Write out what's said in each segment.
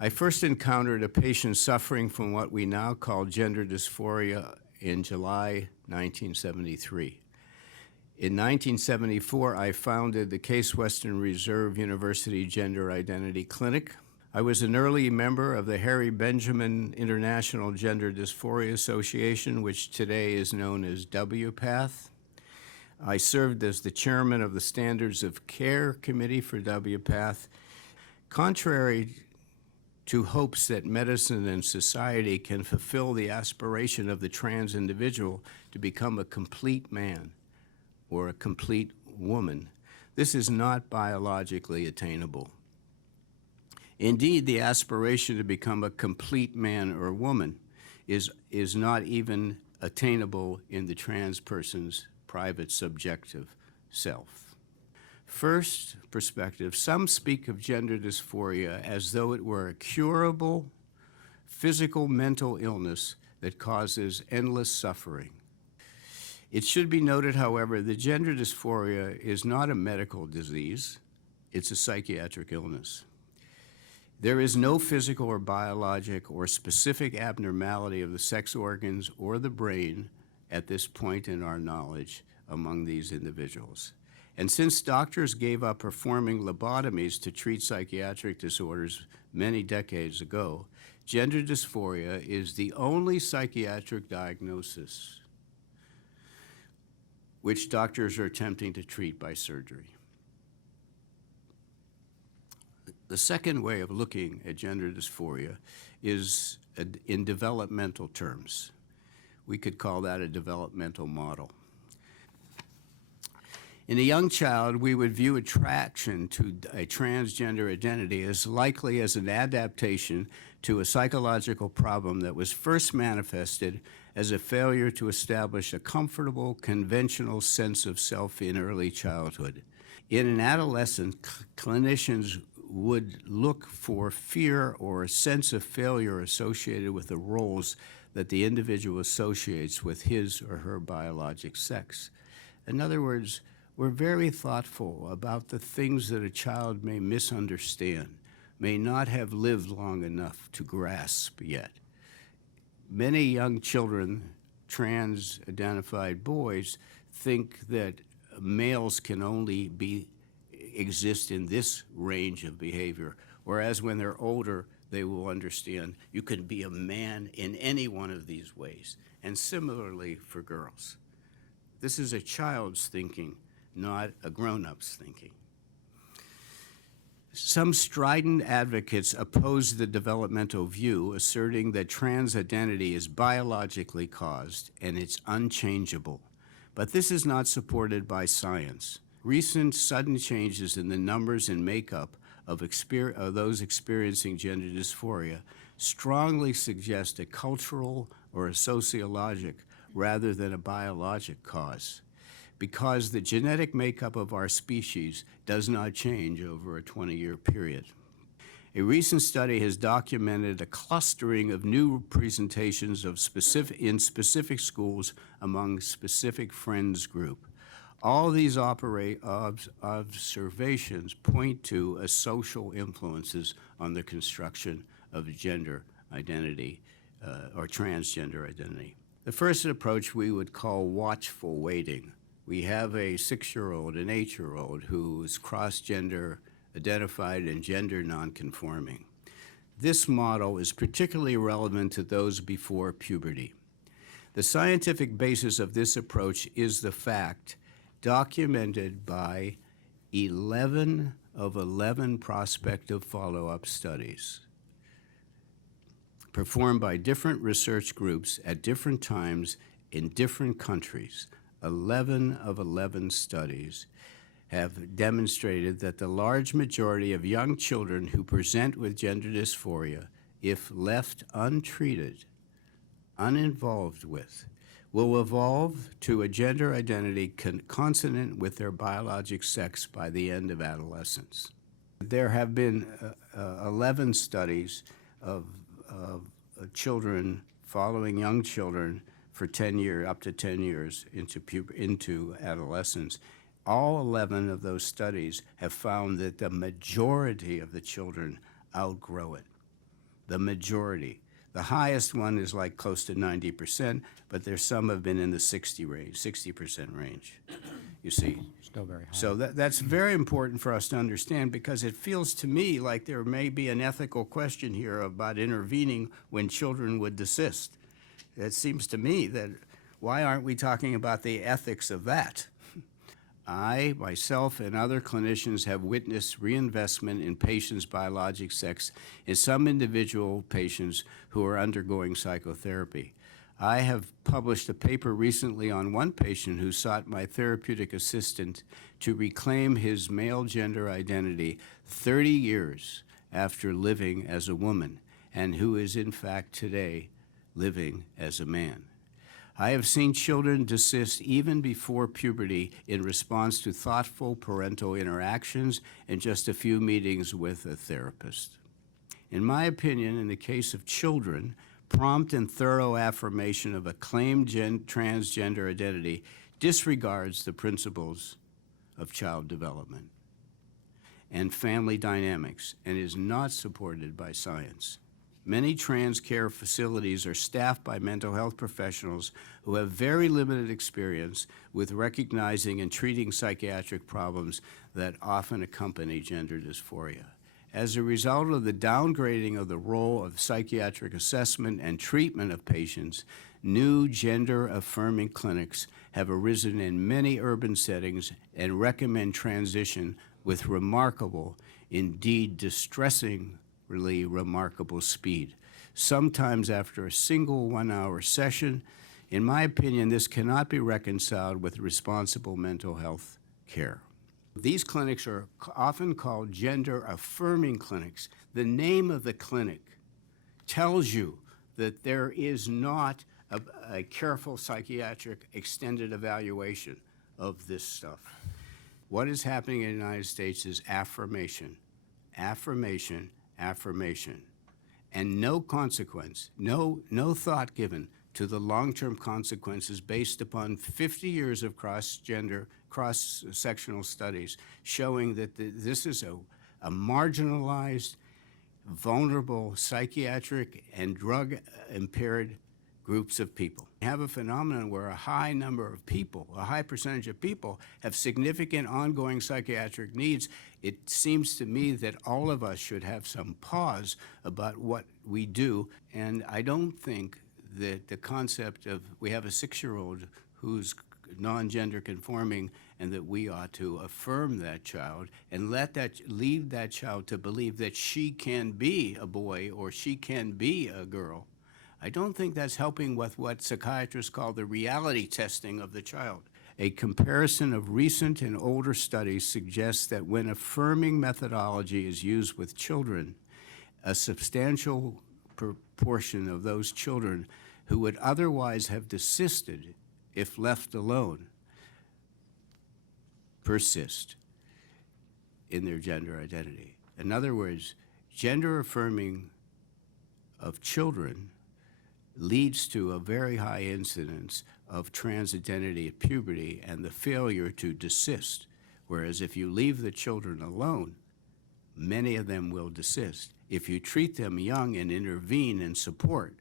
I first encountered a patient suffering from what we now call gender dysphoria in July 1973. In 1974, I founded the Case Western Reserve University Gender Identity Clinic. I was an early member of the Harry Benjamin International Gender Dysphoria Association, which today is known as WPATH. I served as the chairman of the Standards of Care Committee for WPATH. Contrary to hopes that medicine and society can fulfill the aspiration of the trans individual to become a complete man or a complete woman, this is not biologically attainable. Indeed, the aspiration to become a complete man or woman is not even attainable in the trans person's private subjective self. First perspective, some speak of gender dysphoria as though it were a curable physical mental illness that causes endless suffering. It should be noted, however, that gender dysphoria is not a medical disease, it's a psychiatric illness. There is no physical or biologic or specific abnormality of the sex organs or the brain at this point in our knowledge among these individuals. And since doctors gave up performing lobotomies to treat psychiatric disorders many decades ago, gender dysphoria is the only psychiatric diagnosis which doctors are attempting to treat by surgery. The second way of looking at gender dysphoria is in developmental terms. We could call that a developmental model. In a young child, we would view attraction to a transgender identity as likely as an adaptation to a psychological problem that was first manifested as a failure to establish a comfortable, conventional sense of self in early childhood. In an adolescent, clinicians would look for fear or a sense of failure associated with the roles that the individual associates with his or her biologic sex. In other words, we're very thoughtful about the things that a child may misunderstand, may not have lived long enough to grasp yet. Many young children, trans-identified boys, think that males can only exist in this range of behavior, whereas when they're older, they will understand you can be a man in any one of these ways. And similarly for girls. This is a child's thinking, not a grown-up's thinking. Some strident advocates oppose the developmental view, asserting that trans identity is biologically caused and it's unchangeable. But this is not supported by science. Recent sudden changes in the numbers and makeup of those experiencing gender dysphoria strongly suggest a cultural or a sociologic rather than a biologic cause, because the genetic makeup of our species does not change over a 20-year period. A recent study has documented a clustering of new presentations of in specific schools among specific friends group. All these observations point to social influences on the construction of gender identity or transgender identity. The first approach we would call watchful waiting. We have a 6-year-old, an 8-year-old who is cross-gender identified and gender nonconforming. This model is particularly relevant to those before puberty. The scientific basis of this approach is the fact documented by 11 of 11 prospective follow-up studies performed by different research groups at different times in different countries. 11 of 11 studies have demonstrated that the large majority of young children who present with gender dysphoria, if left untreated, uninvolved with, will evolve to a gender identity consonant with their biologic sex by the end of adolescence. There have been 11 studies of children following young children for 10 years, up to 10 years into adolescence. All 11 of those studies have found that the majority of the children outgrow it. the majority. The highest one is like close to 90%, but there's some have been in the 60% range, you see. Still very high. So that's very important for us to understand, because it feels to me like there may be an ethical question here about intervening when children would desist. It seems to me that why aren't we talking about the ethics of that? I, myself, and other clinicians have witnessed reinvestment in patients' biologic sex in some individual patients who are undergoing psychotherapy. I have published a paper recently on one patient who sought my therapeutic assistance to reclaim his male gender identity 30 years after living as a woman, and who is in fact today living as a man. I have seen children desist even before puberty in response to thoughtful parental interactions and just a few meetings with a therapist. In my opinion, in the case of children, prompt and thorough affirmation of a claimed transgender identity disregards the principles of child development and family dynamics and is not supported by science. Many trans care facilities are staffed by mental health professionals who have very limited experience with recognizing and treating psychiatric problems that often accompany gender dysphoria. As a result of the downgrading of the role of psychiatric assessment and treatment of patients, new gender-affirming clinics have arisen in many urban settings and recommend transition with remarkable, indeed distressingly remarkable speed, sometimes after a single 1-hour session. In my opinion, this cannot be reconciled with responsible mental health care. These clinics are often called gender-affirming clinics. The name of the clinic tells you that there is not a careful psychiatric extended evaluation of this stuff. What is happening in the United States is affirmation, affirmation, affirmation, and no consequence, no thought given to the long-term consequences based upon 50 years of cross-sectional studies showing that this is a marginalized, vulnerable, psychiatric and drug-impaired groups of people. We have a phenomenon where a high number of people, a high percentage of people, have significant ongoing psychiatric needs. It seems to me that all of us should have some pause about what we do, and I don't think that the concept of we have a 6-year-old who's non-gender conforming and that we ought to affirm that child and leave that child to believe that she can be a boy or she can be a girl. I don't think that's helping with what psychiatrists call the reality testing of the child. A comparison of recent and older studies suggests that when affirming methodology is used with children, a substantial proportion of those children who would otherwise have desisted if left alone persist in their gender identity. In other words, gender affirming of children leads to a very high incidence of trans identity at puberty and the failure to desist. Whereas if you leave the children alone, many of them will desist. If you treat them young and intervene and support,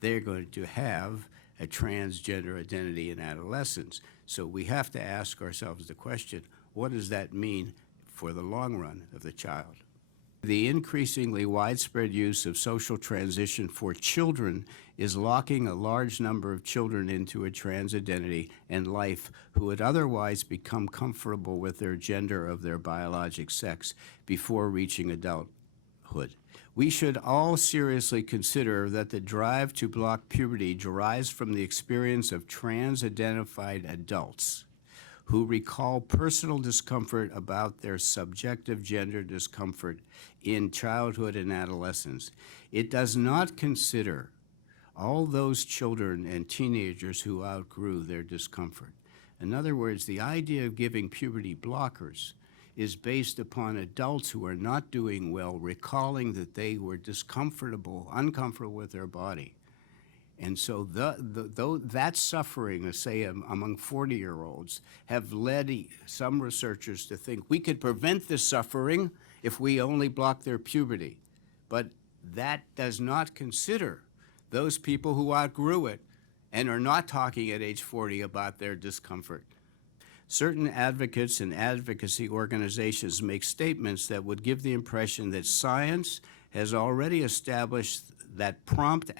they're going to have a transgender identity in adolescence. So we have to ask ourselves the question, what does that mean for the long run of the child? The increasingly widespread use of social transition for children is locking a large number of children into a trans identity and life who would otherwise become comfortable with their gender of their biologic sex before reaching adulthood. We should all seriously consider that the drive to block puberty derives from the experience of trans-identified adults who recall personal discomfort about their subjective gender discomfort in childhood and adolescence. It does not consider all those children and teenagers who outgrew their discomfort. In other words, the idea of giving puberty blockers is based upon adults who are not doing well, recalling that they were uncomfortable with their body. And so that suffering, say among 40-year-olds, have led some researchers to think we could prevent this suffering if we only block their puberty. But that does not consider those people who outgrew it and are not talking at age 40 about their discomfort. Certain advocates and advocacy organizations make statements that would give the impression that science has already established that prompt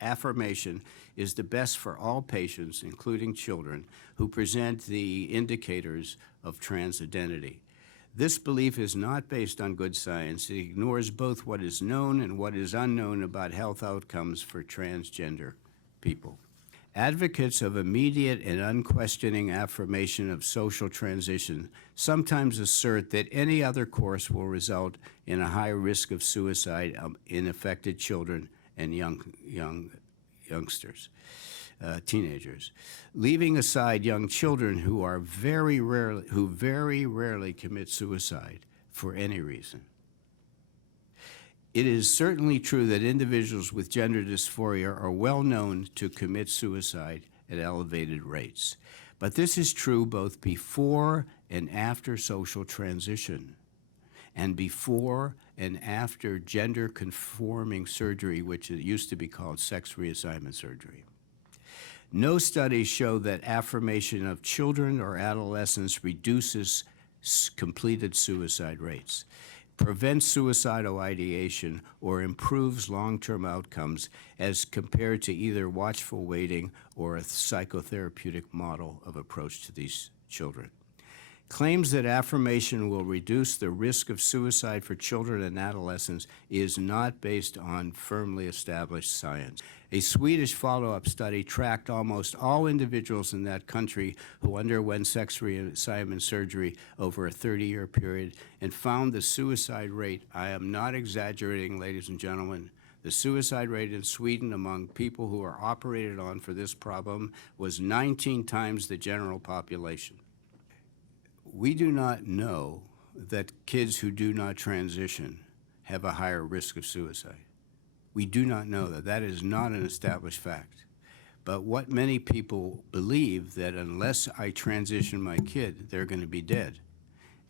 affirmation is the best for all patients, including children, who present the indicators of trans identity. This belief is not based on good science. It ignores both what is known and what is unknown about health outcomes for transgender people. Advocates of immediate and unquestioning affirmation of social transition sometimes assert that any other course will result in a high risk of suicide in affected children and youngsters, teenagers, leaving aside young children who very rarely commit suicide for any reason. It is certainly true that individuals with gender dysphoria are well known to commit suicide at elevated rates. But this is true both before and after social transition, and before and after gender-conforming surgery, which it used to be called sex reassignment surgery. No studies show that affirmation of children or adolescents reduces completed suicide rates, prevents suicidal ideation, or improves long-term outcomes as compared to either watchful waiting or a psychotherapeutic model of approach to these children. Claims that affirmation will reduce the risk of suicide for children and adolescents is not based on firmly established science. A Swedish follow-up study tracked almost all individuals in that country who underwent sex reassignment surgery over a 30-year period and found the suicide rate, I am not exaggerating, ladies and gentlemen, the suicide rate in Sweden among people who are operated on for this problem was 19 times the general population. We do not know that kids who do not transition have a higher risk of suicide. We do not know that. That is not an established fact. But what many people believe that unless I transition my kid, they're going to be dead.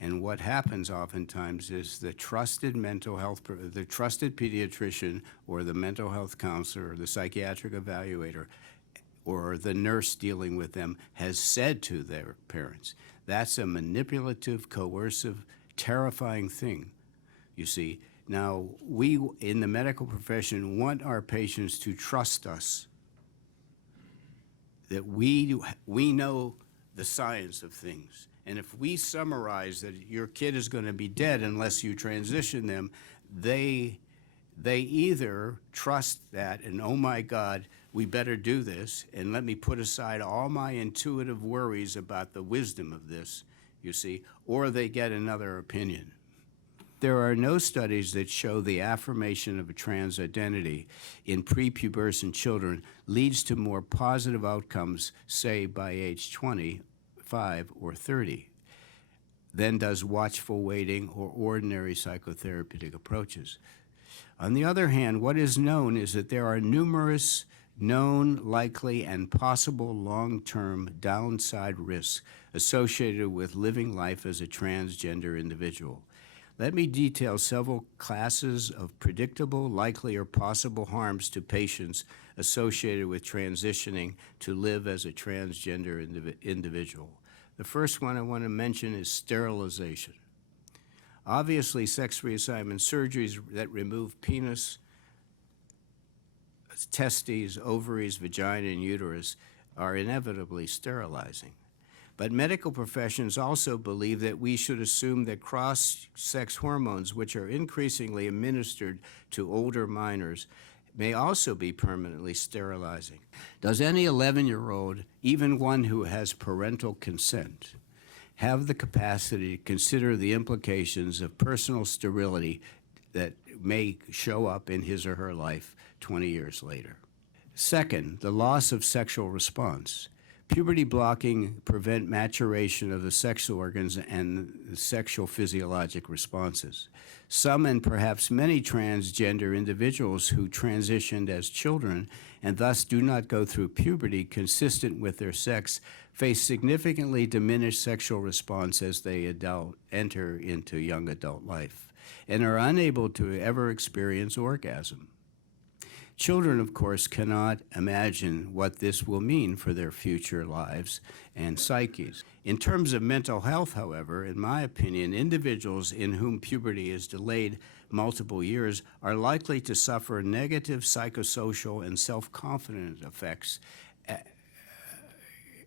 And what happens oftentimes is the trusted mental health, the trusted pediatrician or the mental health counselor or the psychiatric evaluator or the nurse dealing with them has said to their parents, that's a manipulative, coercive, terrifying thing, you see. Now, we in the medical profession want our patients to trust us, that we know the science of things. And if we summarize that your kid is going to be dead unless you transition them, they either trust that and, oh my God, we better do this, and let me put aside all my intuitive worries about the wisdom of this, you see, or they get another opinion. There are no studies that show the affirmation of a trans identity in prepubescent children leads to more positive outcomes, say, by age 25 or 30, than does watchful waiting or ordinary psychotherapeutic approaches. On the other hand, what is known is that there are numerous known, likely, and possible long-term downside risks associated with living life as a transgender individual. Let me detail several classes of predictable, likely, or possible harms to patients associated with transitioning to live as a transgender individual. The first one I want to mention is sterilization. Obviously, sex reassignment surgeries that remove penis, testes, ovaries, vagina, and uterus are inevitably sterilizing. But medical professions also believe that we should assume that cross-sex hormones, which are increasingly administered to older minors, may also be permanently sterilizing. Does any 11-year-old, even one who has parental consent, have the capacity to consider the implications of personal sterility that may show up in his or her life 20 years later? Second, the loss of sexual response. Puberty blocking prevent maturation of the sexual organs and sexual physiologic responses. Some and perhaps many transgender individuals who transitioned as children and thus do not go through puberty consistent with their sex face significantly diminished sexual response as they enter into young adult life. and are unable to ever experience orgasm. Children, of course, cannot imagine what this will mean for their future lives and psyches. In terms of mental health, however, in my opinion, individuals in whom puberty is delayed multiple years are likely to suffer negative psychosocial and self-confidence effects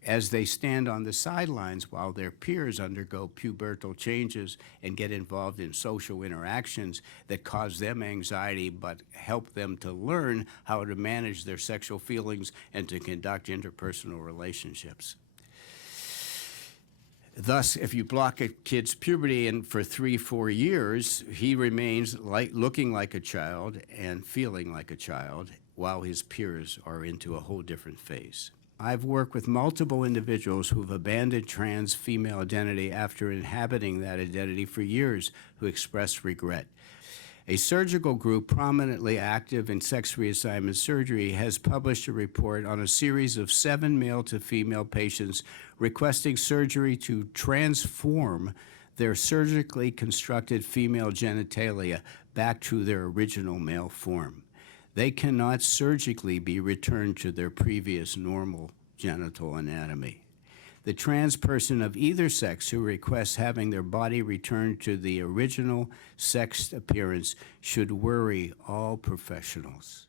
as they stand on the sidelines while their peers undergo pubertal changes and get involved in social interactions that cause them anxiety but help them to learn how to manage their sexual feelings and to conduct interpersonal relationships. Thus, if you block a kid's puberty and for 3-4 years, he remains looking like a child and feeling like a child while his peers are into a whole different phase. I've worked with multiple individuals who've abandoned trans female identity after inhabiting that identity for years who express regret. A surgical group prominently active in sex reassignment surgery has published a report on a series of 7 male to female patients requesting surgery to transform their surgically constructed female genitalia back to their original male form. They cannot surgically be returned to their previous normal genital anatomy. The trans person of either sex who requests having their body returned to the original sex appearance should worry all professionals.